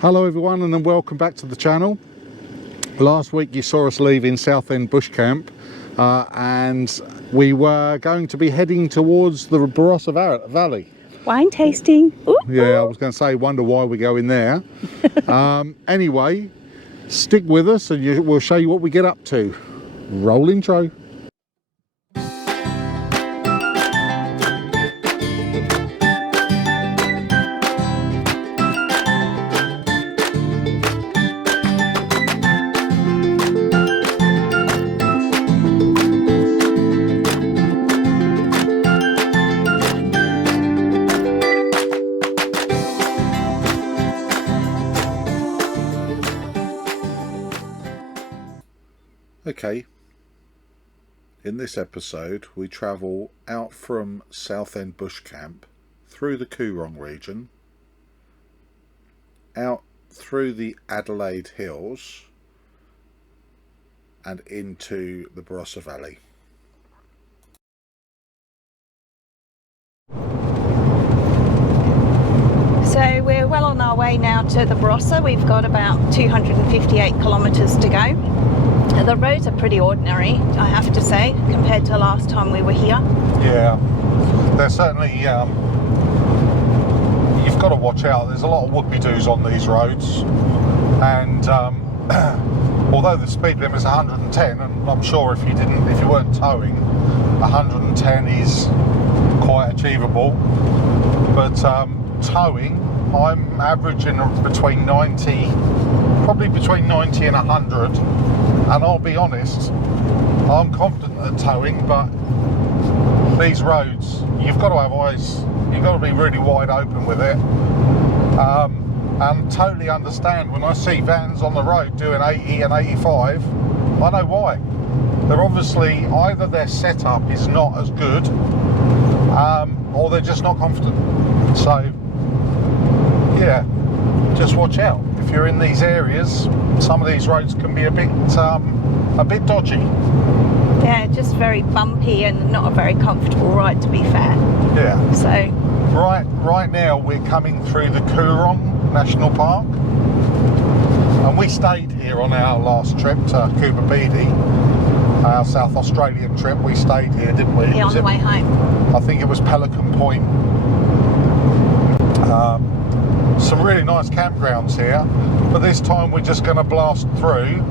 Hello everyone, and then welcome back to the channel. Last week you saw us leaving Southend Bush Camp and we were going to be heading towards the Barossa Valley. Wine tasting. Ooh, yeah, I was going to say, wonder why we're going there. Anyway, stick with us and we'll show you what we get up to. Roll intro. Okay, in this episode we travel out from Southend Bush Camp through the Coorong region, out through the Adelaide Hills and into the Barossa Valley. So we're well on our way now to the Barossa. We've got about 258 kilometres to go. The roads are pretty ordinary, I have to say, compared to last time we were here. Yeah, they're certainly, you've got to watch out. There's a lot of would-be-doos on these roads, and although the speed limit is 110, and I'm sure if you weren't towing, 110 is quite achievable, but towing, I'm averaging between 90, probably between 90 and 100, and I'll be honest, I'm confident at towing, but these roads, you've got to have eyes, you've got to be really wide open with it, and totally understand when I see vans on the road doing 80 and 85, I know why. They're obviously, either their setup is not as good, or they're just not confident. So, yeah, just watch out. If you're in these areas, some of these roads can be a bit dodgy. Yeah, just very bumpy and not a very comfortable ride, to be fair. Yeah. So right now we're coming through the Coorong National Park, and we stayed here on our last trip to Coober Pedy, our South Australian trip. We stayed here, didn't we? Yeah, on the way home. I think it was Pelican Point. Some really nice campgrounds here, but this time we're just going to blast through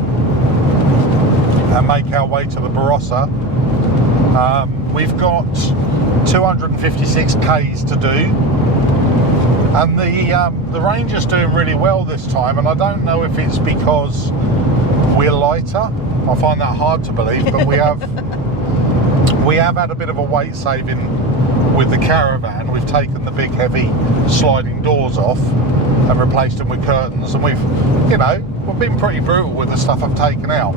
and make our way to the Barossa. We've got 256 k's to do, and the ranger's doing really well this time, and I don't know if it's because we're lighter. I find that hard to believe, but we have had a bit of a weight saving with the caravan. We've taken the big heavy sliding doors off and replaced them with curtains, and we've been pretty brutal with the stuff I've taken out.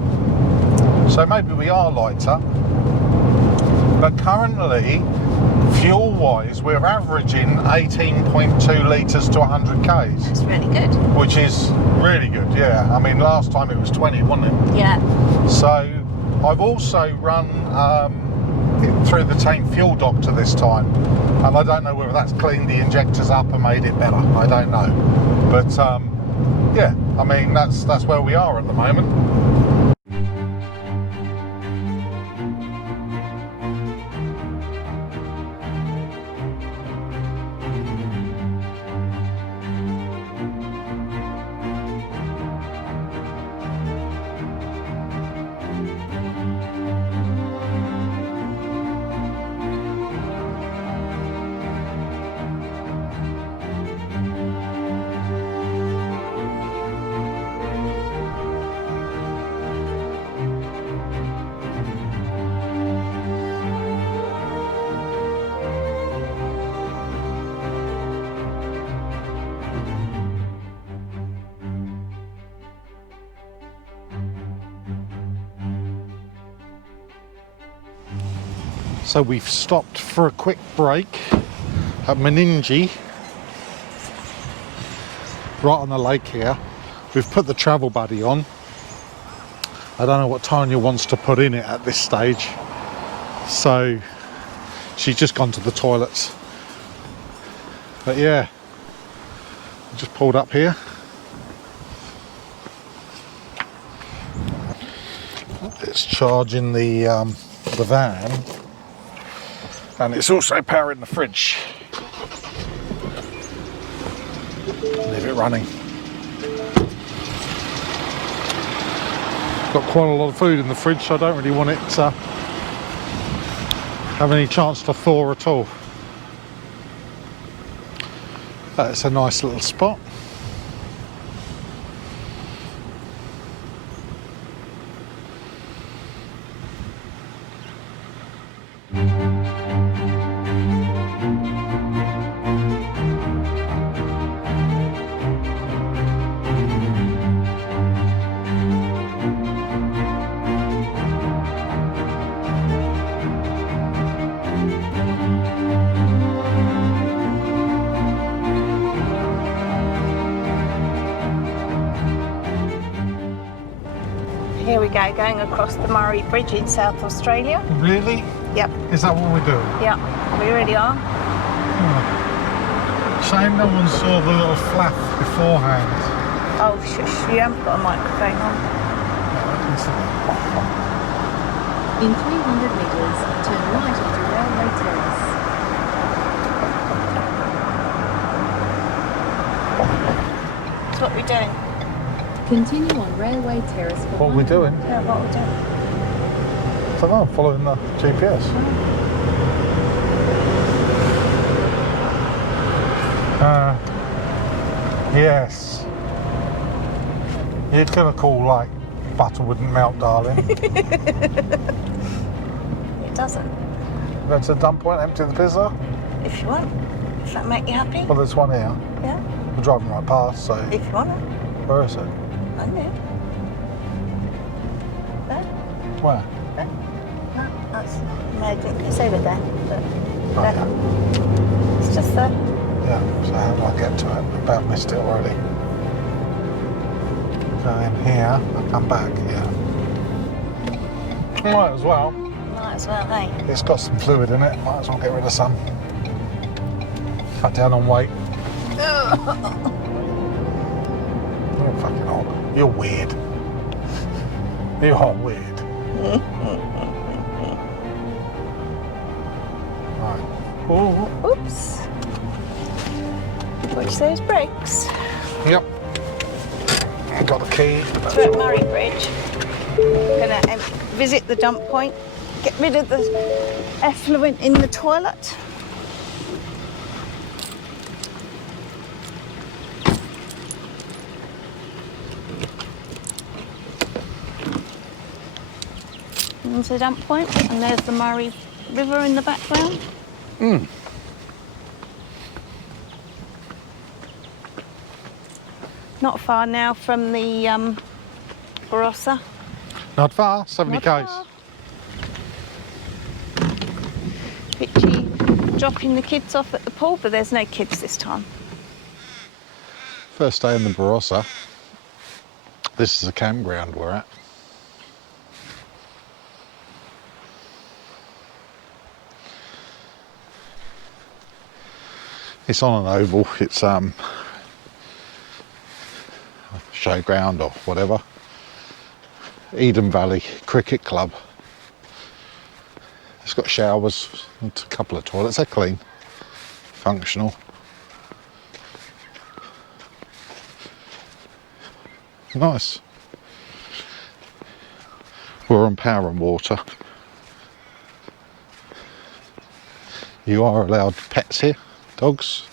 So maybe we are lighter, but currently, fuel-wise, we're averaging 18.2 litres to 100 k's. That's really good. Which is really good, yeah. I mean, last time it was 20, wasn't it? Yeah. So I've also run through the tank fuel doctor this time, and I don't know whether that's cleaned the injectors up and made it better. I don't know, but yeah, I mean that's where we are at the moment. So we've stopped for a quick break at Meningie, right on the lake here. We've put the travel buddy on. I don't know what Tanya wants to put in it at this stage, so she's just gone to the toilets. But yeah, I just pulled up here charging the van, and it's also powering the fridge. Leave it running. Got quite a lot of food in the fridge, so I don't really want it to have any chance to thaw at all. That's a nice little spot. Here we go, going across the Mambray Bridge in South Australia. Really? Yep. Is that what we're doing? Yeah, we really are. Shame no one saw the little flap beforehand. Oh, shush, you haven't got a microphone on. In 300 metres, turn right onto Railway Terrace. That's what we're doing. Continue on Railway Terrace for What are we doing? Yeah, what we're doing. I don't know, following the GPS. Yes. You're gonna call like butter wouldn't melt, darling. It doesn't. Go to the dump point, empty the pizza. If you want. Does that make you happy? Well, there's one here. Yeah, We're driving right past, so if you want it. where is it? I know. There. Where? There. No, that's... No, it's over there. But Right. there. It's just there. Yeah, so how do I get to it? I've about missed it already. Go in here, I'll come back, yeah. Might as well. Might as well, hey? It's got some fluid in it, might as well get rid of some. Cut down on weight. You're fucking odd. You're weird. You are weird. Right. Oh, Oops. Watch those brakes. yep. Got the key. We're at Mambray Bridge. Gonna visit the dump point, get rid of the effluent in the toilet. There's the dump point, and there's the Mambray River in the background. Not far now from the Barossa. Not far, 70 Not k's. far. Bitchy dropping the kids off at the pool, but there's no kids this time. First day in the Barossa. This is the campground we're at. It's on an oval. It's showground or whatever. Eden Valley Cricket Club. It's got showers and a couple of toilets. They're clean, functional. Nice. We're on power and water. You are allowed pets here, dogs.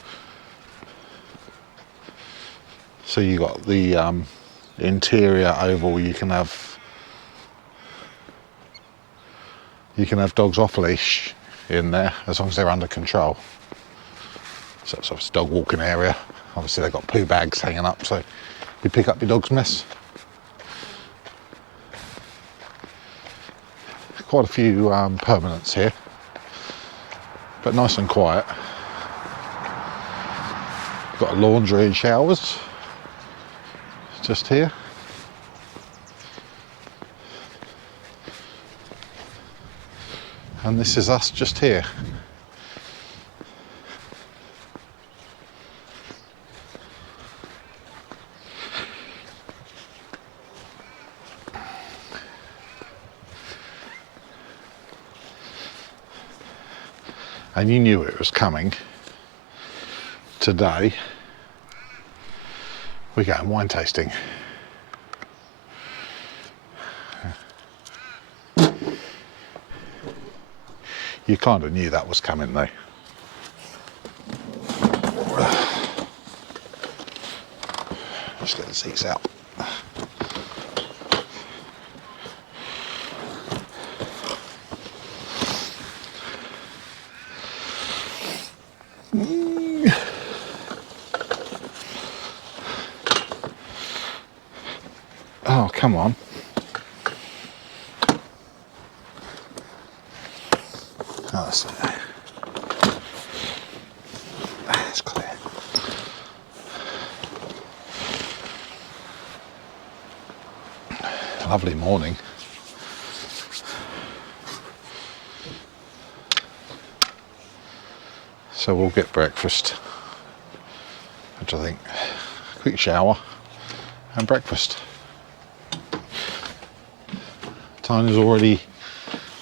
So you got the interior oval. You can have dogs off leash in there as long as they're under control. So it's obviously dog walking area. Obviously they've got poo bags hanging up, so you pick up your dog's mess. Quite a few permanents here, but nice and quiet. Got a laundry and showers just here. And this is us just here. and you knew it was coming, today we're going wine tasting. You kind of knew that was coming though. Let's get the seats out. Oh, come on. Oh, that's clear. Lovely morning. So we'll get breakfast, which I think, quick shower and breakfast. Tina's already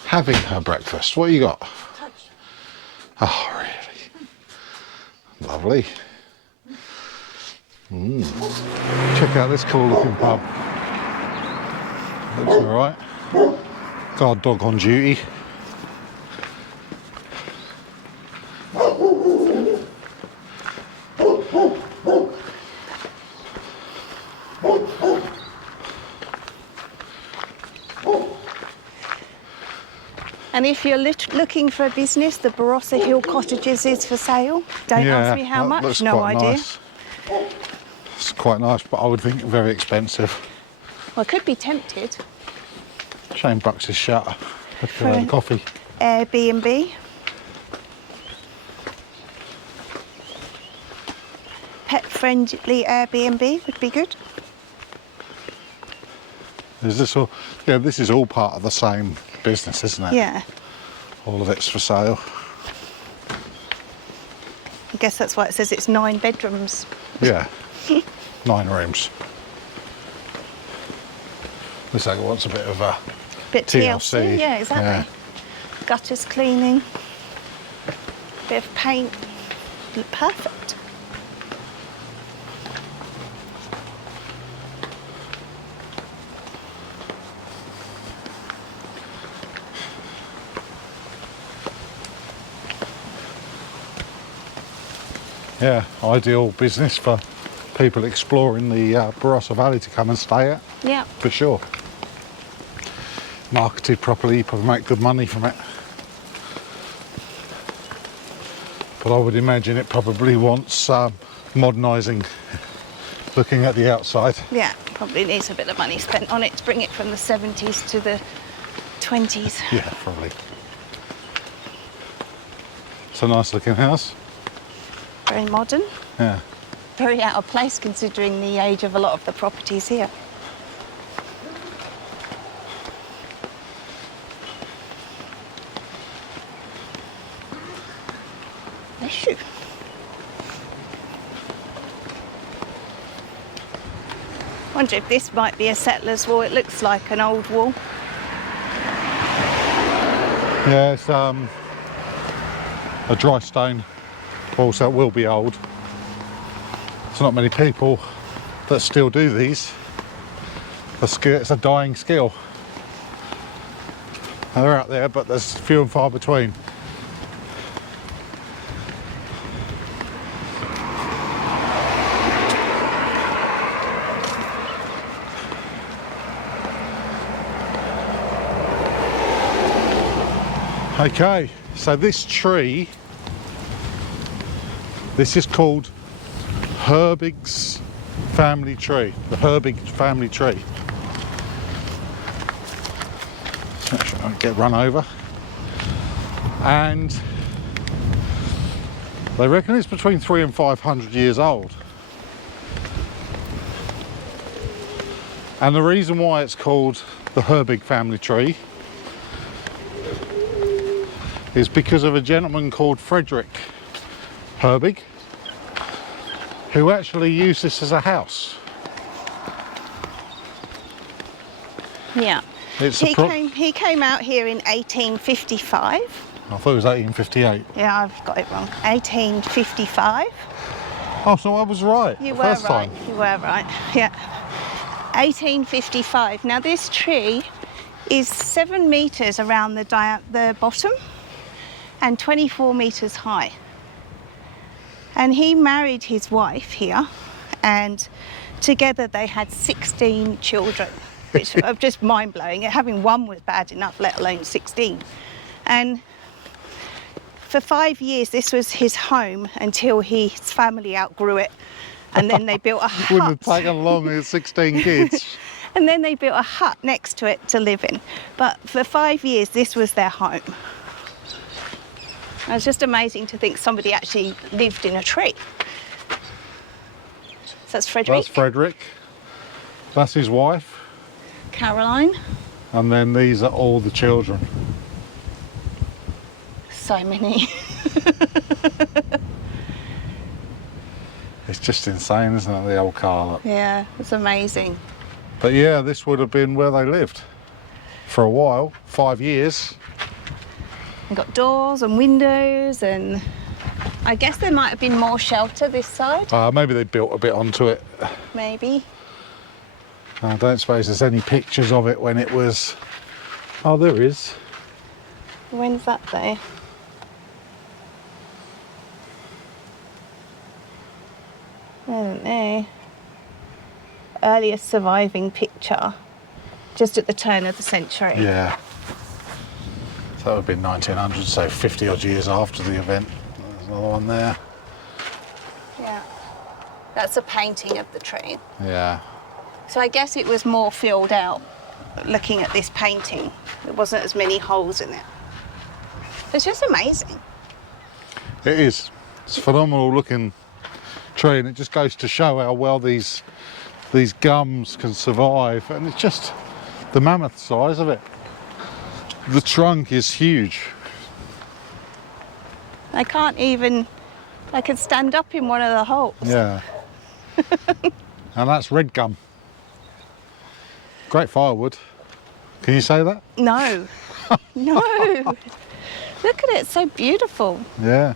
having her breakfast. What you got? Touch. Oh, really? Lovely. Check out this cool looking pub. Looks alright. Guard dog on duty. And if you're looking for a business, the Barossa Hill Cottages is for sale. Don't ask me how much, looks no quite idea. Nice. It's quite nice, but I would think very expensive. Well, I could be tempted. Shane Bucks is shut. Let's go For have a coffee. Airbnb. Pet-friendly Airbnb would be good. Is this all? Yeah, this is all part of the same business, isn't it? Yeah, All of it's for sale. I guess that's why it says it's 9 bedrooms. Yeah. 9 rooms. Looks like it wants a bit of a Bit TLC, yeah, exactly. Yeah. Gutters cleaning, bit of paint, look perfect. Yeah, ideal business for people exploring the Barossa Valley to come and stay at, Yeah, for sure. Marketed properly, you probably make good money from it. But I would imagine it probably wants modernising, looking at the outside. yeah, probably needs a bit of money spent on it to bring it from the 70s to the 20s. Yeah, probably. It's a nice looking house. Very modern, Yeah. very out of place considering the age of a lot of the properties here. Bless you. Wonder if this might be a settler's wall. It looks like an old wall. Yeah, it's a dry stone wall, so it will be old. There's not many people that still do these. It's a dying skill. They're out there, but there's few and far between. Okay, so this tree, this is called Herbig's family tree, the Herbig family tree. Make sure I don't get run over. And they reckon it's between 300 and 500 years old. And the reason why it's called the Herbig family tree is because of a gentleman called Frederick Herbig, who actually used this as a house. Yeah. It's He came out here in 1855 I thought it was 1858. Yeah, I've got it wrong. 1855. Oh, so I was right. You the were first right. time. You were right. Yeah. 1855. Now this tree is 7 meters around the bottom and 24 meters high. And he married his wife here, and together they had 16 children, which are just mind-blowing. Having one was bad enough, let alone 16. And for 5 years, this was his home until his family outgrew it, and then they built a hut. Wouldn't have taken long with 16 kids. And then they built a hut next to it to live in. But for 5 years, this was their home. It's just amazing to think somebody actually lived in a tree. So that's Frederick. That's Frederick. That's his wife. Caroline. And then these are all the children. So many. It's just insane, isn't it, the old car look. Yeah, it's amazing. But yeah, this would have been where they lived for a while, 5 years. We've got doors and windows, and I guess there might have been more shelter this side. Maybe they built a bit onto it. Maybe. I don't suppose there's any pictures of it when it was... Oh, there is. When's that though? I don't know. Earliest surviving picture, just at the turn of the century. Yeah. So that would have been 1900, so 50 odd years after the event. There's another one there. Yeah. That's a painting of the tree. Yeah. So I guess it was more filled out looking at this painting. There wasn't as many holes in it. It's just amazing. It is. It's a phenomenal looking tree, and it just goes to show how well these gums can survive, and it's just the mammoth size of it. The trunk is huge. I could stand up in one of the holes. Yeah. And that's red gum. Great firewood. Can you say that? No. No. Look at it, it's so beautiful. Yeah.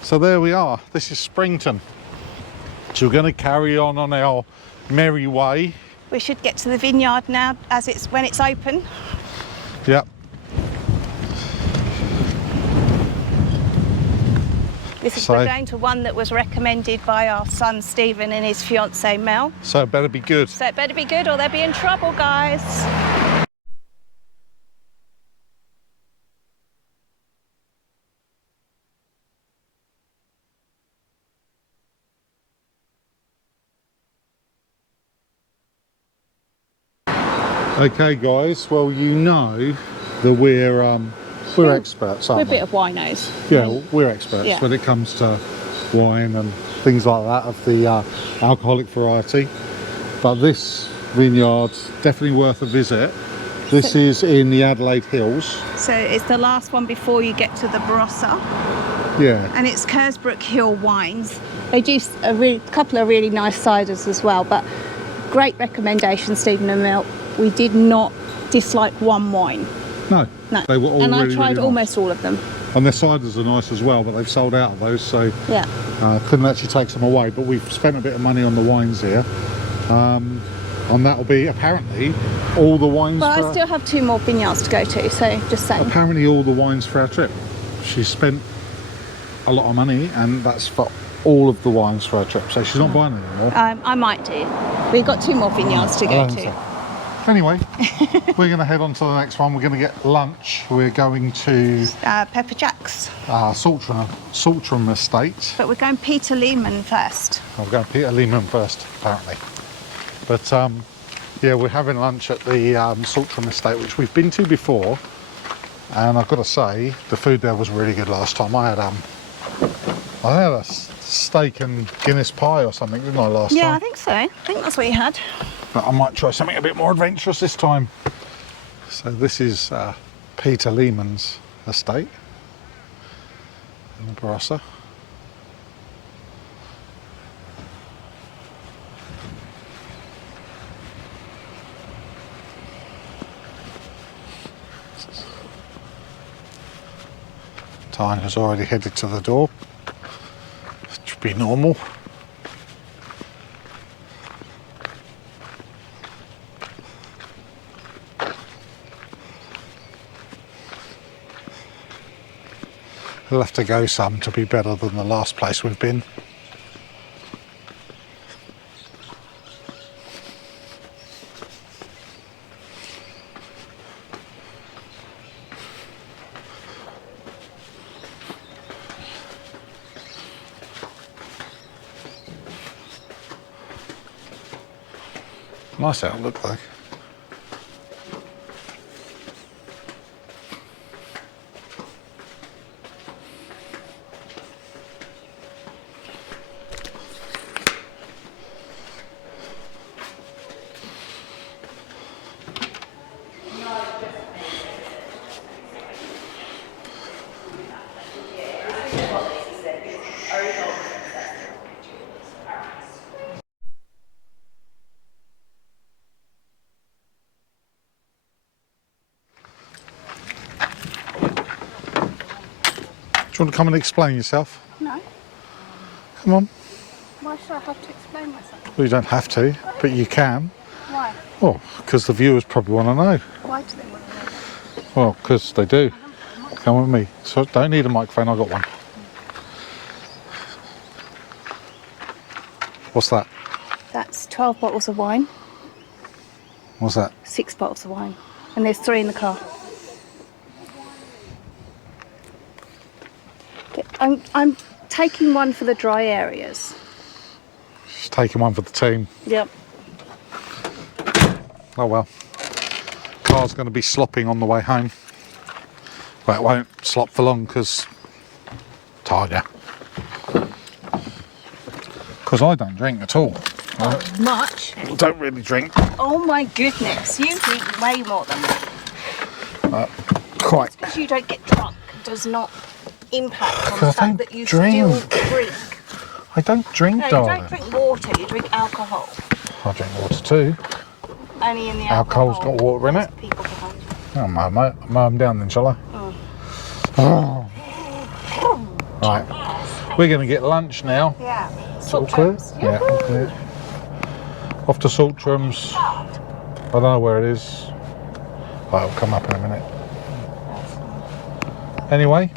So there we are. This is Springton. So we're going to carry on our merry way. We should get to the vineyard now when it's open. Yep. We're going to one that was recommended by our son Stephen and his fiancée Mel. So it better be good. So it better be good or they'll be in trouble, guys. Okay guys, well you know that we're experts, We're a aren't we? bit of winos. Yeah, we're experts Yeah. when it comes to wine and things like that of the alcoholic variety. But this vineyard's definitely worth a visit. This is in the Adelaide Hills. So it's the last one before you get to the Barossa, Yeah. and it's Kersbrook Hill Wines. They do a couple of really nice ciders as well, but great recommendation, Stephen and Mel. We did not dislike one wine. No, No. they were all and really, I tried really nice. almost all of them. And their ciders are nice as well, but they've sold out of those, so Yeah. couldn't actually take some away. But we've spent a bit of money on the wines here. And that'll be apparently all the wines But for I still have 2 more vineyards to go to, so just saying. apparently all the wines for our trip. She spent a lot of money, and that's for all of the wines for our trip. So she's not buying anymore. I might do. We've got 2 more vineyards to I go don't think to. so. Anyway, we're going to head on to the next one. We're going to get lunch. We're going to Pepper Jacks. Saltram Estate. But we're going Peter Lehman first. We're going Peter Lehman first, apparently. But yeah, we're having lunch at the Saltram Estate, which we've been to before. And I've got to say, the food there was really good last time. I had a steak and Guinness pie or something, didn't I, last Yeah, time? I think so. I think that's what you had. But I might try something a bit more adventurous this time. So this is Peter Lehman's estate in the Barossa. Tiger's already headed to the door. Should be normal. We'll have to go some to be better than the last place we've been. Nice outlook though. Do you want to come and explain yourself? No. Come on. Why should I have to explain myself? Well, you don't have to, but you can. Why? Well, because the viewers probably want to know. Why do they want to know that? Well, because they do. Come with me. So don't need a microphone, I've got one. What's that? That's 12 bottles of wine, What's that? 6 bottles of wine, and there's 3 in the car. I'm taking one for the dry areas. She's taking one for the team. Yep. Oh well. Car's going to be slopping on the way home. Well, it won't slop for long because Tiger. Because I don't drink at all. Not much. I don't really drink. Oh my goodness, you drink way more than me. Quite. Just because you don't get drunk does not impact on I the fact don't that you drink. still drink. I don't drink, No, you darling. don't drink water, you drink alcohol. I drink water too. Only in the Alcohol's alcohol. got water in it. People behind you. Oh, mow them down then, shall I? Oh. Right. We're going to get lunch now. Yeah. It's all clear? Yeah, all clear. Off to Saltram's. I don't know where it is. Oh, it'll come up in a minute. Anyway,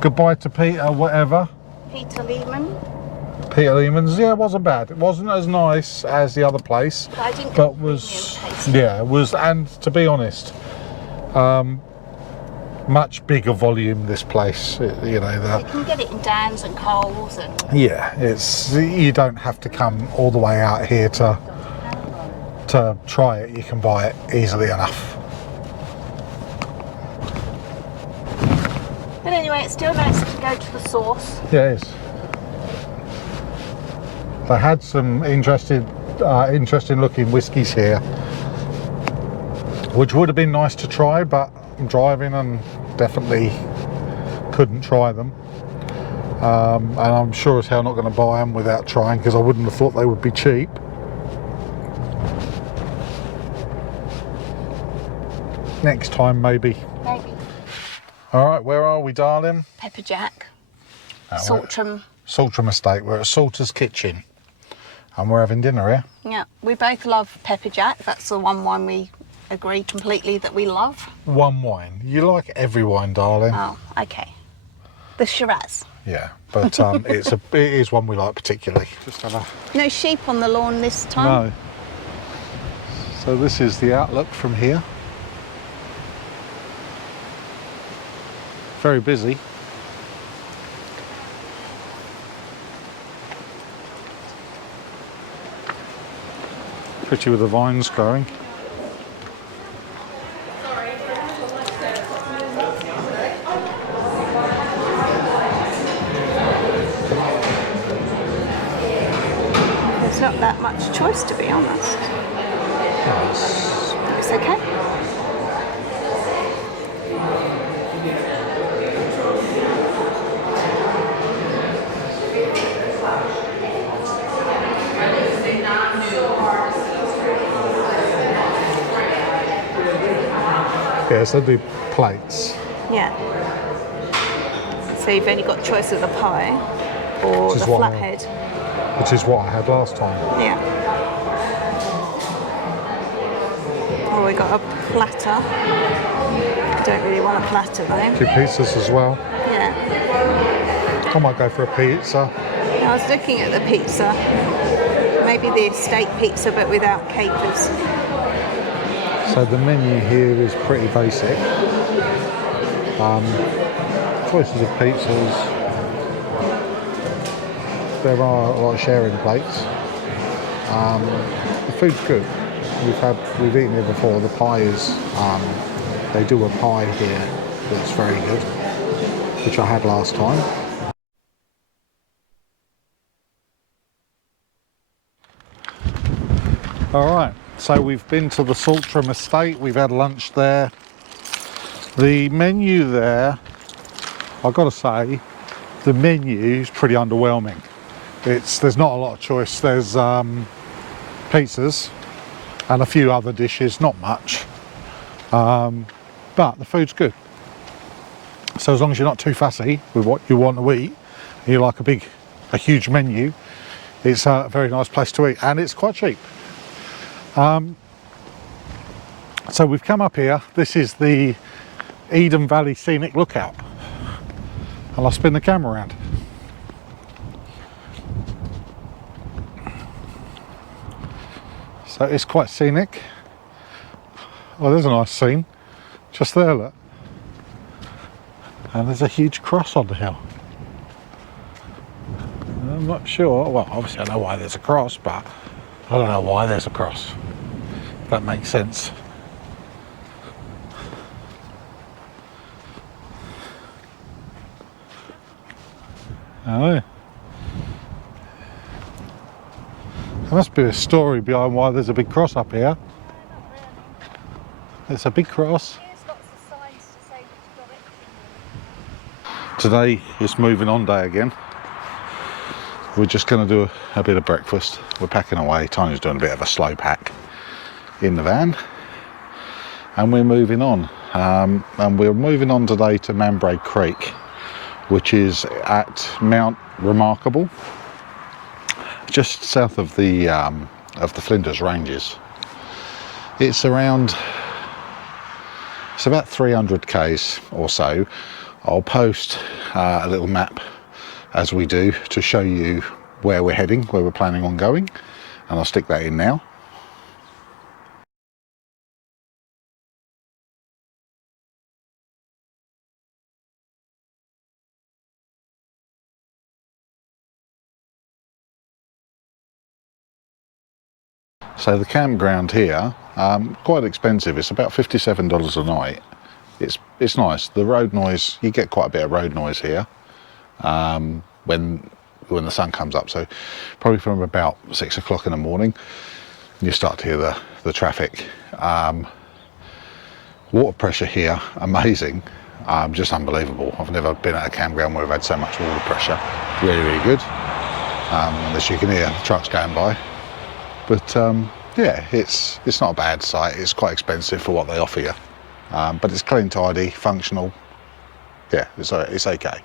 goodbye to Peter, whatever. Peter Lehman. Peter Lehman's, yeah, it wasn't bad. It wasn't as nice as the other place, But I didn't but get was, premium taste. yeah, it was, and to be honest, much bigger volume this place. You know, You can get it in Dan's and Coles and yeah, it's, you don't have to come all the way out here to try it. You can buy it easily enough. But anyway, it's still nice to go to the source. Yeah, it is. They had some interesting looking whiskies here, which would have been nice to try, but I'm driving and definitely couldn't try them. And I'm sure as hell not going to buy them without trying, because I wouldn't have thought they would be cheap. Next time, maybe. Maybe. All right, where are we, darling? Pepper Jack. We're at Saltram. Saltram Estate. We're at Salter's Kitchen, and we're having dinner here. Yeah, we both love Pepper Jack. That's the one wine we agree completely that we love. One wine. You like every wine, darling. Oh, okay. The Shiraz. Yeah, but it is one we like particularly. Just have a No sheep on the lawn this time. no. So this is the outlook from here. Very busy. Pretty with the vines growing. There's not that much choice, to be honest. It's okay. Yeah, so they do plates. Yeah. So you've only got choice of the pie or Which the is what flathead. Which is what I had last time. Yeah. Oh, we got a platter. Don't really want a platter though. 2 pizzas as well. Yeah. I might go for a pizza. I was looking at the pizza. Maybe the estate pizza, but without capers. So the menu here is pretty basic. Choices of pizzas. There are a lot of sharing plates. The food's good. We've eaten it before. The pie is, they do a pie here that's very good, which I had last time. All right, so we've been to the Saltram estate. We've had lunch there. The menu there, I've got to say, the menu is pretty underwhelming. There's not a lot of choice. There's pizzas and a few other dishes, not much, but the food's good. So as long as you're not too fussy with what you want to eat, and you like a huge menu, it's a very nice place to eat, and it's quite cheap. So we've come up here. This is the Eden Valley Scenic Lookout, and I'll spin the camera around. So it's quite scenic. Oh, there's a nice scene just there, look. And there's a huge cross on the hill. I'm not sure, well obviously I know why there's a cross, but I don't know why there's a cross, if that makes sense. Oh, there must be a story behind why there's a big cross up here. It's a big cross. Today is moving on day again. We're just going to do a bit of breakfast. We're packing away. Tanya's doing a bit of a slow pack in the van, and we're moving on. And we're moving on today to Mambray Creek, which is at Mount Remarkable, just south of the Flinders Ranges. It's about 300 k's or so. I'll post a little map as we do to show you where we're heading, where we're planning on going, and I'll stick that in now. So the campground here, quite expensive. It's about $57 a night. It's nice. The road noise, you get quite a bit of road noise here when the sun comes up. So probably from about 6 o'clock in the morning, you start to hear the traffic. Water pressure here, amazing. Just unbelievable. I've never been at a campground where I've had so much water pressure. Really, really good. As you can hear, trucks going by. But yeah, it's not a bad site. It's quite expensive for what they offer you, but it's clean, tidy, functional. Yeah, it's okay.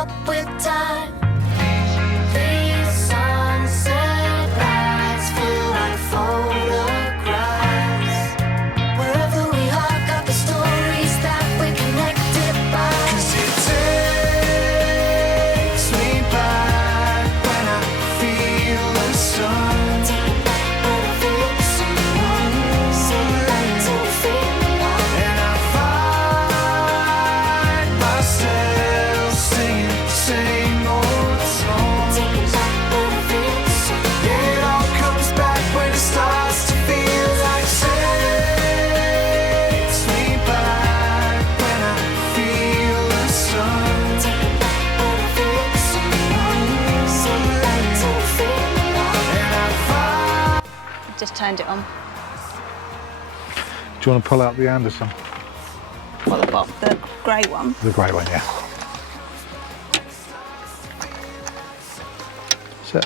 up with time. These sunset lights feel like photographs. Wherever we are, got the stories that we're connected by. 'Cause it takes me back when I feel the sun. When I feel the sun. Till we feel alive. And I find myself singing the same old song. When I feel the sun. It all comes back when it starts to feel like takes me back when I feel the sun. When I feel the sun. Till we feel alive. And I find. Just turned it on. Do you want to pull out the Anderson? Well, the grey one. The grey one, yeah. So,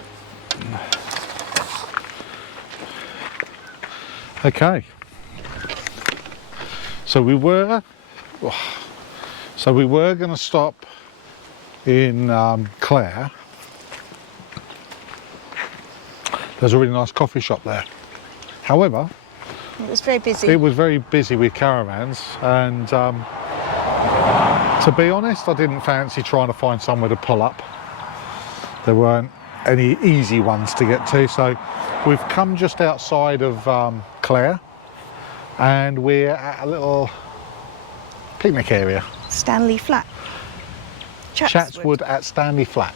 okay. So we were going to stop in Clare. There's a really nice coffee shop there. However, It was very busy. it was very busy with caravans, and to be honest, I didn't fancy trying to find somewhere to pull up. There weren't any easy ones to get to, so we've come just outside of Clare, and we're at a little picnic area. Stanley Flat. Chatswood at Stanley Flat.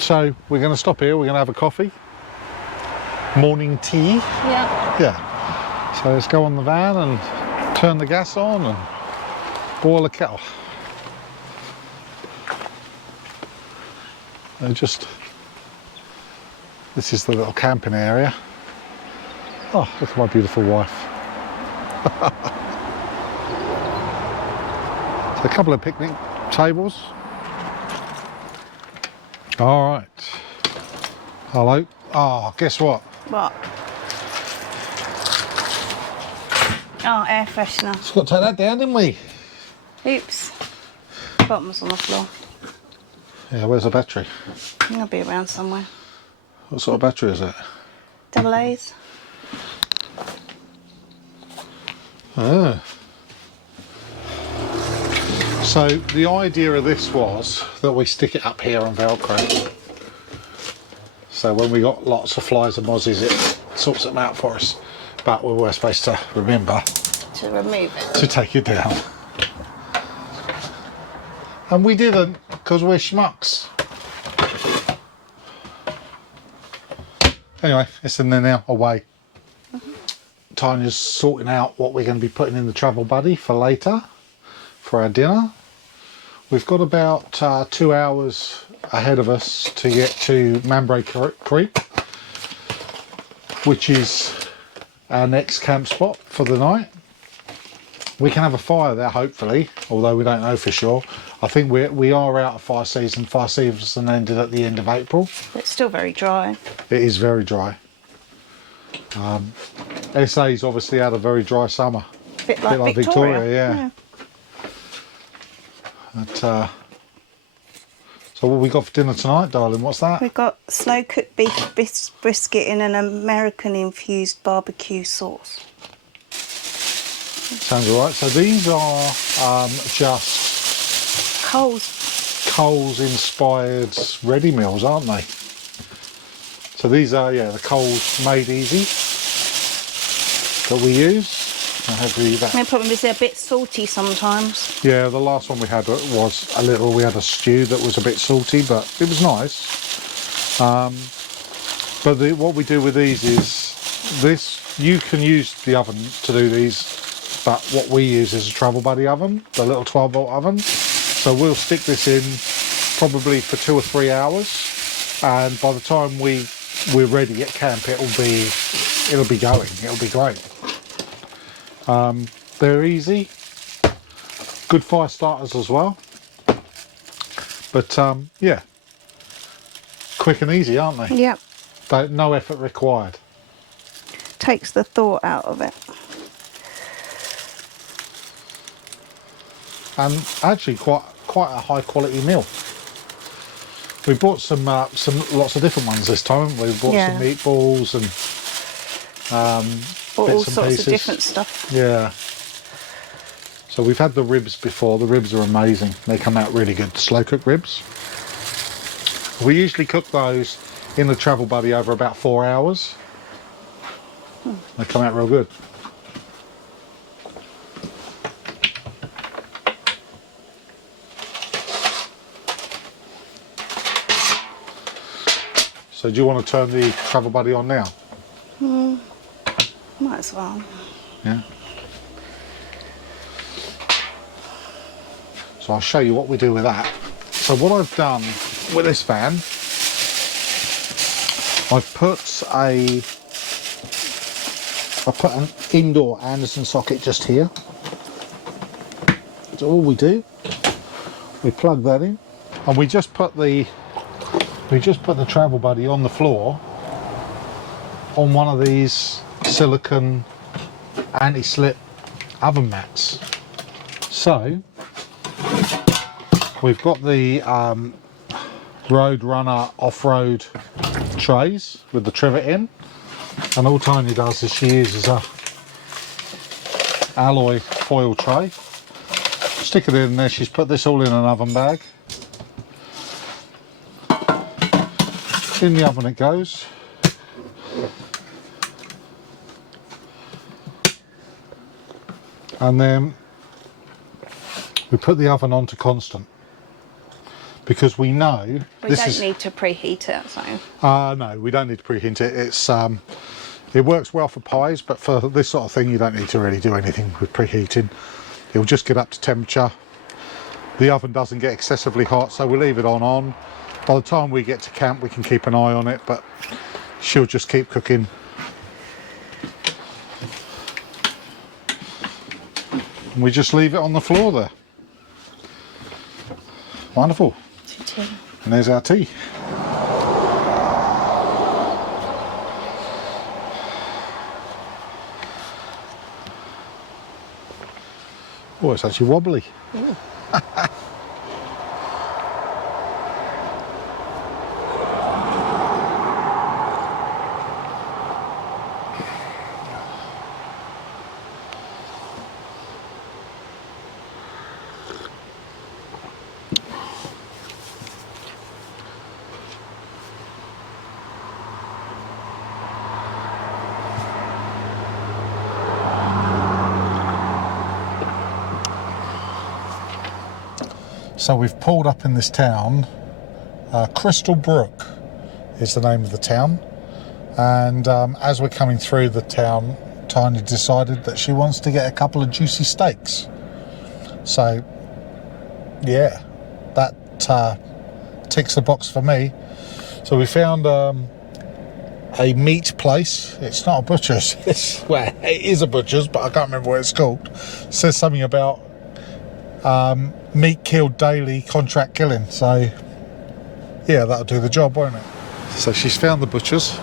So we're going to stop here, we're going to have a coffee, morning tea. Yeah. Yeah. So let's go on the van and turn the gas on and boil a kettle. And this is the little camping area. Oh, look at my beautiful wife. So a couple of picnic tables. All right. Hello. Oh, guess what? What? Oh, air freshener. Just got to take that down, didn't we? Oops. Bottom's on the floor. Yeah, where's the battery? It'll be around somewhere. What sort of battery is it? Double A's. Ah. So the idea of this was that we stick it up here on Velcro. So when we got lots of flies and mozzies, it sorts them out for us. But we were supposed to remember To remove it. to take it down. And we didn't, because we're schmucks. Anyway, it's in there now, away. Tanya's sorting out what we're going to be putting in the travel buddy for later, for our dinner. We've got about 2 hours ahead of us to get to Mambray Creek, which is our next camp spot for the night. We can have a fire there, hopefully, although we don't know for sure. I think we are out of fire season. Fire season ended at the end of April. It's still very dry. It is very dry. SA's obviously had a very dry summer. Bit like Victoria. yeah. But, so what we got for dinner tonight, darling? What's that? We've got slow cooked beef brisket in an American infused barbecue sauce. Sounds alright. So these are just Coles inspired ready meals, aren't they? So these are, yeah, the Coles Made Easy that we use. And hopefully that. The problem is they're a bit salty sometimes. Yeah, the last one we had was we had a stew that was a bit salty, but it was nice. But what we do with these is you can use the oven to do these, but what we use is a travel buddy oven, the little 12-volt oven. So we'll stick this in probably for 2 or 3 hours, and by the time we're ready at camp, it'll be going. It'll be great. They're easy, good fire starters as well. But yeah, quick and easy, aren't they? Yep. No effort required. Takes the thought out of it. and actually quite a high quality meal. We bought some lots of different ones this time. We bought some meatballs and Bought all bits and sorts pieces. of different stuff. Yeah. So we've had the ribs before. The ribs are amazing. They come out really good. Slow cooked ribs. We usually cook those in the travel buddy over about 4 hours. They come out real good. So do you want to turn the travel buddy on now? Might as well. Yeah. So I'll show you what we do with that. So what I've done with this fan, I've put an indoor Anderson socket just here. That's all we do. We plug that in, and we just put the travel buddy on the floor on one of these silicone anti-slip oven mats. So we've got the Road Runner off-road trays with the trivet in, and all Tiny does is she uses a alloy foil tray, stick it in there. She's put this all in an oven bag. In the oven it goes. And then we put the oven on to constant, because we know We don't need to preheat it, so. no, we don't need to preheat it. It's it works well for pies, but for this sort of thing you don't need to really do anything with preheating. It'll just get up to temperature. The oven doesn't get excessively hot, so we leave it on. By the time we get to camp we can keep an eye on it, but she'll just keep cooking. And we just leave it on the floor there. Wonderful. And there's our tea. Oh, it's actually wobbly. So we've pulled up in this town. Crystal Brook is the name of the town, and as we're coming through the town, Tiny decided that she wants to get a couple of juicy steaks. So yeah, that ticks the box for me. So we found a meat place. It's not a butcher's. Well, it is a butcher's, but I can't remember what it's called. It says something about meat killed daily, contract killing. So yeah, that'll do the job, won't it? So she's found the butcher's.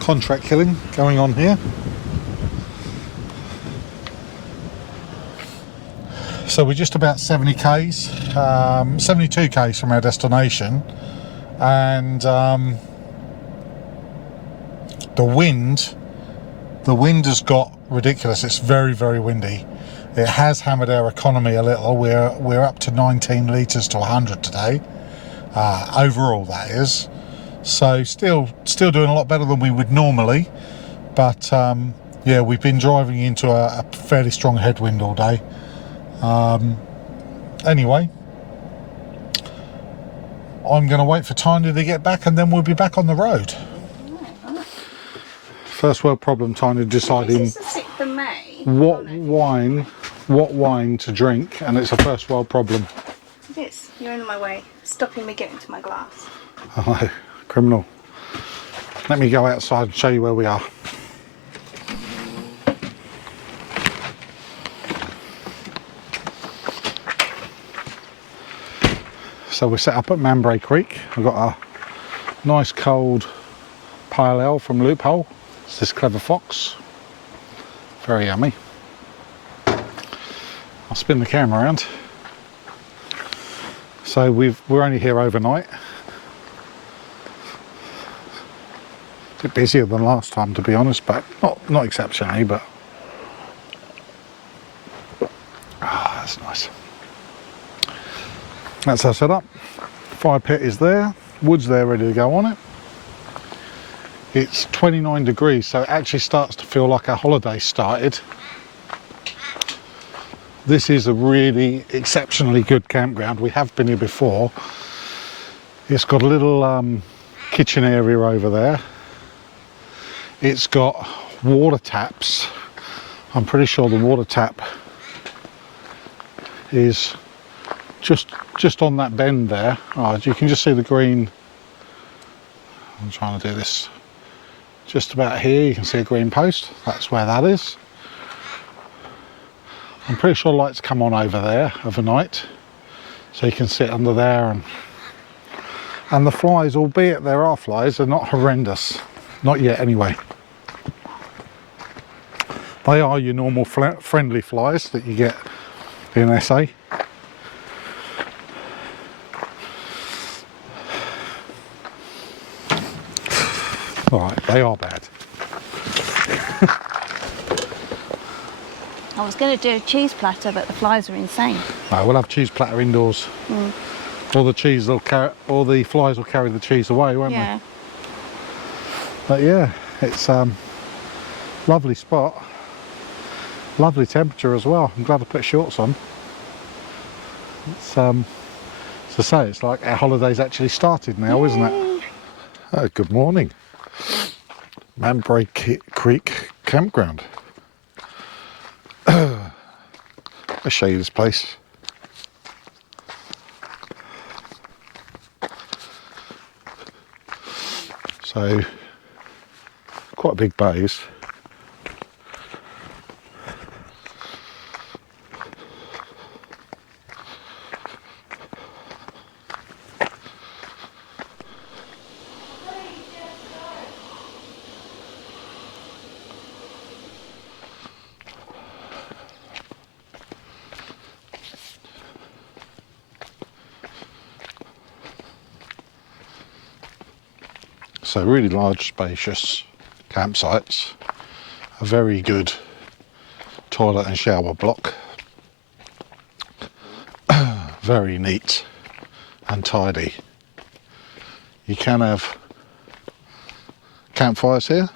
Contract killing going on here. So we're just about 70 k's, 72 k's from our destination, and the wind has got ridiculous. It's very, very windy. It has hammered our economy a little. We're up to 19 litres to 100 today, overall that is. So still doing a lot better than we would normally, but yeah, we've been driving into a fairly strong headwind all day. Anyway, I'm going to wait for Tiny to get back, and then we'll be back on the road. First world problem, Tiny deciding This is the 6th of May. what wine to drink, and it's a first world problem. It is. You're in my way, stopping me getting to my glass. Oh no, criminal. Let me go outside and show you where we are. So we're set up at Mambray Creek. We've got a nice cold pale ale from Loophole. It's this Clever Fox. Very yummy. spin the camera around. So we're only here overnight. A bit busier than last time, to be honest, but not exceptionally, but that's nice. That's our setup. Fire pit is there, wood's there ready to go on it. It's 29 degrees, so it actually starts to feel like our holiday started. This is a really exceptionally good campground. We have been here before. It's got a little kitchen area over there. It's got water taps. I'm pretty sure the water tap is just on that bend there. Oh, you can just see the green. I'm trying to do this. Just about here, you can see a green post. That's where that is. I'm pretty sure lights come on over there overnight, so you can sit under there, and the flies, albeit there are flies, are not horrendous. Not yet anyway. They are your normal friendly flies that you get in SA. Alright, they are bad. I was going to do a cheese platter, but the flies are insane. No, we'll have cheese platter indoors. Or the flies will carry the cheese away, won't they? But yeah, it's lovely spot. Lovely temperature as well. I'm glad I put shorts on. It's as I say, it's like our holiday's actually started now, isn't it? Oh, good morning. Mambray Creek Campground. I'll show you this place. So, quite big bays. So really large, spacious campsites, a very good toilet and shower block, very neat and tidy. You can have campfires here,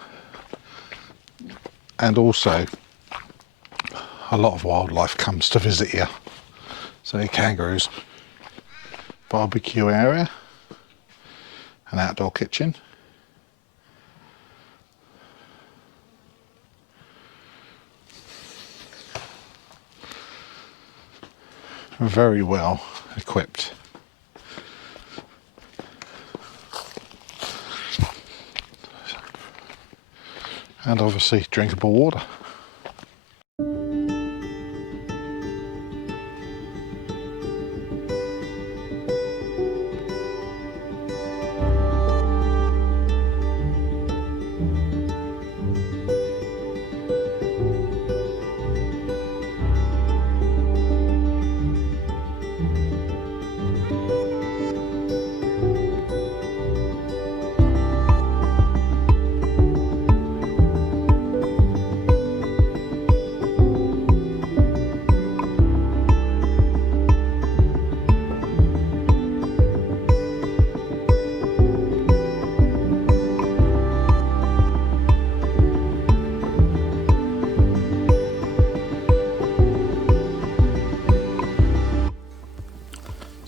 and also a lot of wildlife comes to visit here. So kangaroos, barbecue area, an outdoor kitchen. Very well equipped. And obviously drinkable water.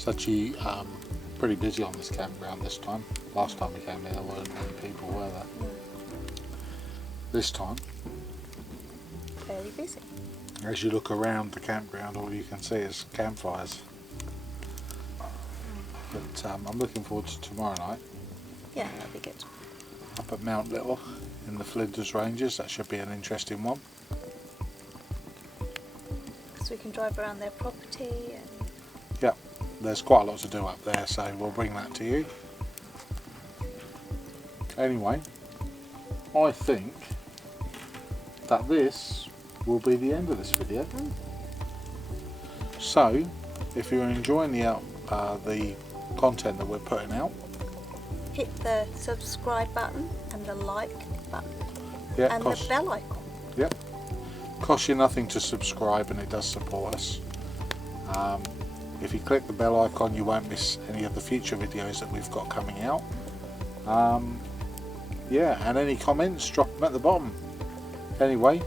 It's actually pretty busy on this campground this time. Last time we came here there weren't many people, were there? This time, Very busy. as you look around the campground, all you can see is campfires. But I'm looking forward to tomorrow night Yeah, that'd be good. up at Mount Little in the Flinders Ranges. That should be an interesting one. Because we can drive around their property and Yeah, there's quite a lot to do up there, so we'll bring that to you. Anyway, I think that this will be the end of this video. So, if you're enjoying the content that we're putting out, Hit the subscribe button and the like button yeah, and the bell icon. Yep. Costs you nothing to subscribe, and it does support us. If you click the bell icon, you won't miss any of the future videos that we've got coming out. Yeah, and any comments, drop them at the bottom. Anyway,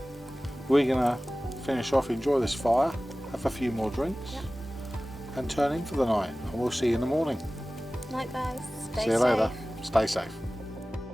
we're gonna finish off, enjoy this fire, have a few more drinks, and turn in for the night. And we'll see you in the morning. Night, guys. Stay See you safe. later. Stay safe.